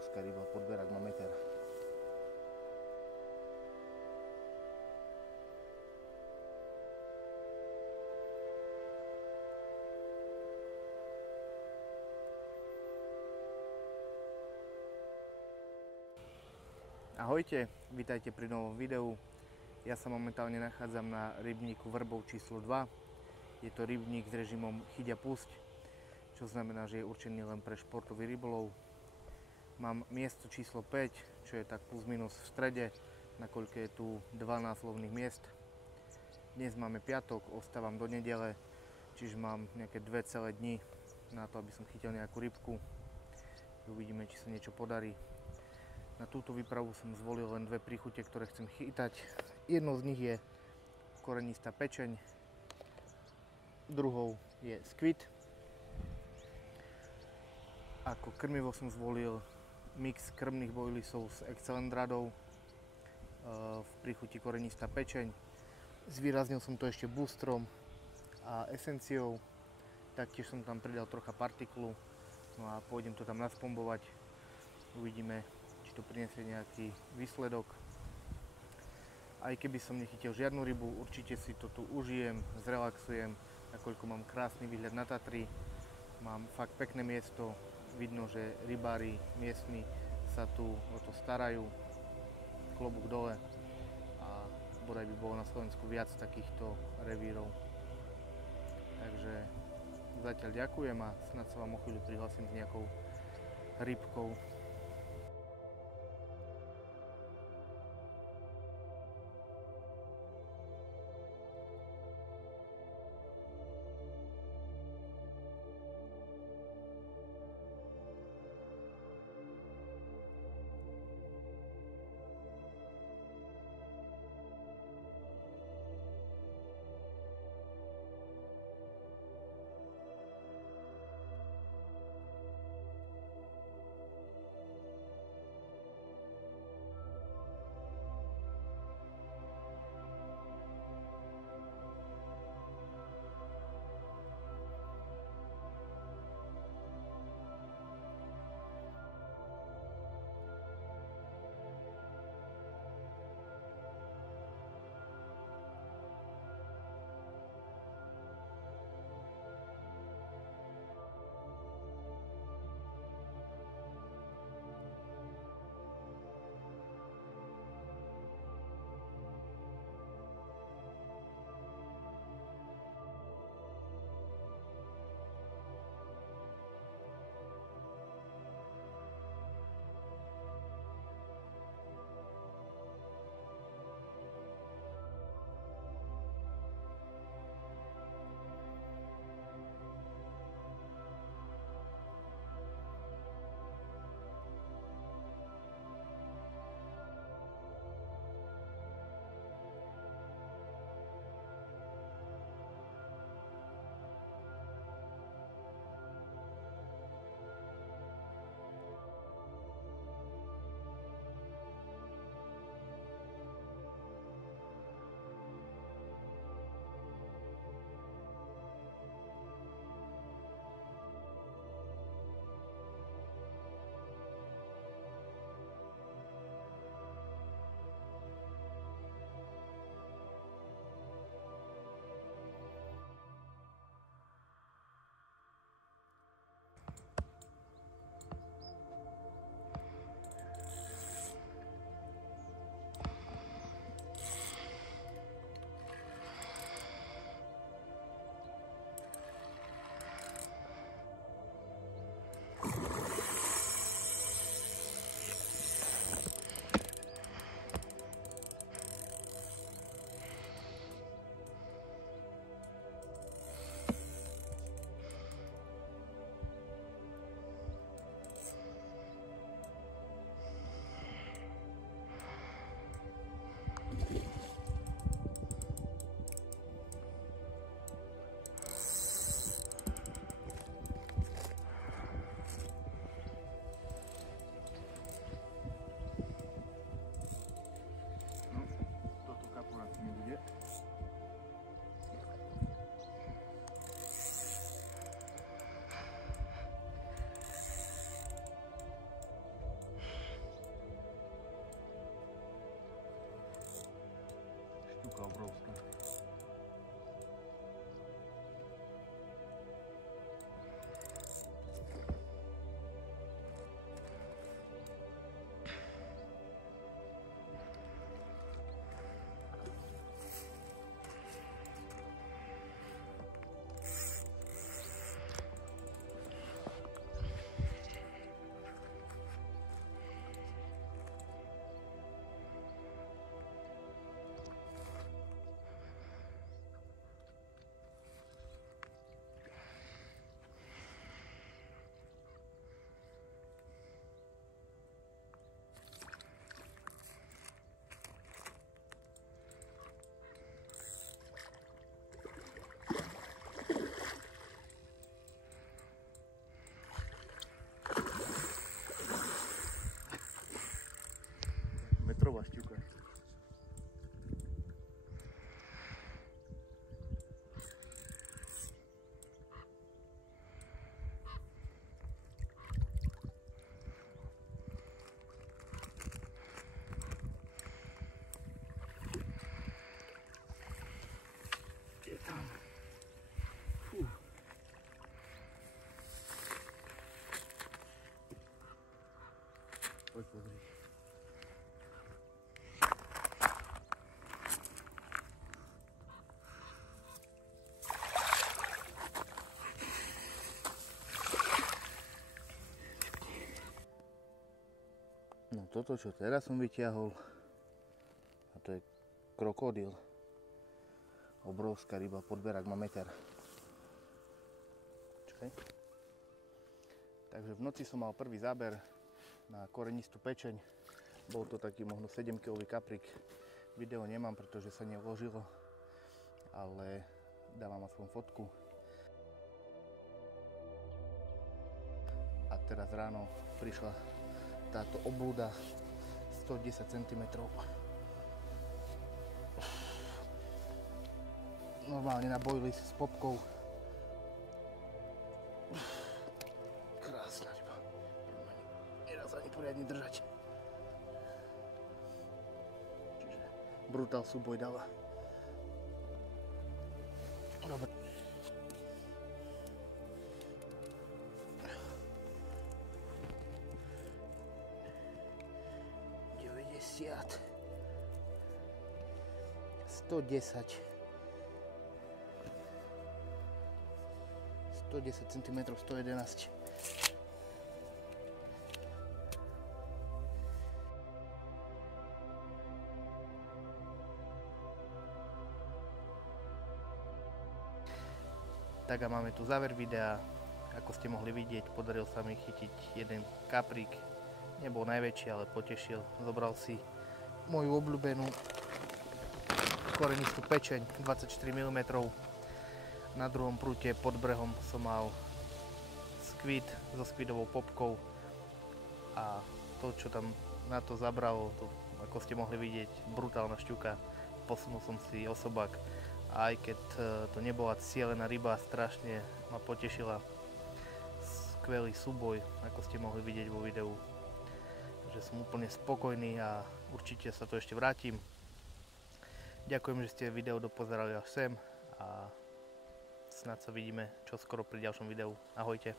morská ryba, podberak má meter. Ahojte, vítajte pri novom videu. Ja sa momentálne nachádzam na rybníku Vrbov číslo 2. Je to rybník s režimom chyť a pusť, čo znamená, že je určený len pre športový rybolov. Mám miesto číslo 5, čo je tak plus minus v strede, nakoľko je tu 12 lovných miest. Dnes máme piatok, ostávam do nedele, čiže mám nejaké 2 celé dni na to, aby som chytil nejakú rybku. Uvidíme, či sa niečo podarí. Na túto výpravu som zvolil len 2 príchute, ktoré chcem chytať. Jednou z nich je korenistá pečeň, druhou je squid. Ako krmivo som zvolil mix krmných boilisov s Excellent radou, v príchuti korenistá pečeň. Zvýraznil som to ešte boostrom a esenciou, taktiež som tam pridal trocha partiklu, no a pôjdem to tam naspombovať. Uvidíme, či to prinesie nejaký výsledok. Aj keby som nechytil žiadnu rybu, určite si to tu užijem, zrelaxujem, nakoľko mám krásny výhľad na Tatry, mám fakt pekné miesto, vidno, že rybári miestni sa tu o to starajú, klobúk dole, a bodaj by bolo na Slovensku viac takýchto revírov. Takže zatiaľ ďakujem a snad sa vám o chvíľu prihlasím s nejakou rybkou. šťuka obrovská. Metrová šťuka. Je tam. Poď pozri. No toto, čo teraz som vyťahol, a to je krokodil. Obrovská ryba, podberák má meter. Čakaj. Takže v noci som mal prvý záber na korenistú pečeň. Bol to taký možno 7-kilový kaprik. Video nemám, pretože sa neuložilo, ale dávam aspoň fotku. A teraz ráno prišla táto oblúda 110 cm. Normálne na bojli s popkou. Krásna ryba. Nedá sa ani poriadne držať. Čiže brutál súboj dala. Dobre. $110 cm, 111. Tak a máme tu záver videa. Ako ste mohli vidieť, podaril sa mi chytiť jeden kaprík. Nebol najväčší, ale potešil. Zobral si moju obľúbenú korenistú pečeň 24 mm. Na druhom prúte pod brehom som mal skvid so skvidovou popkou a to, čo tam na to zabralo, to, ako ste mohli vidieť, brutálna šťuka. Posunul som si osobák a aj keď to nebola cielená ryba, strašne ma potešila. Skvelý súboj, ako ste mohli vidieť vo videu. Takže som úplne spokojný a určite sa to ešte vrátim. Ďakujem, že ste video dopozerali až sem a snad sa vidíme čoskoro pri ďalšom videu. Ahojte.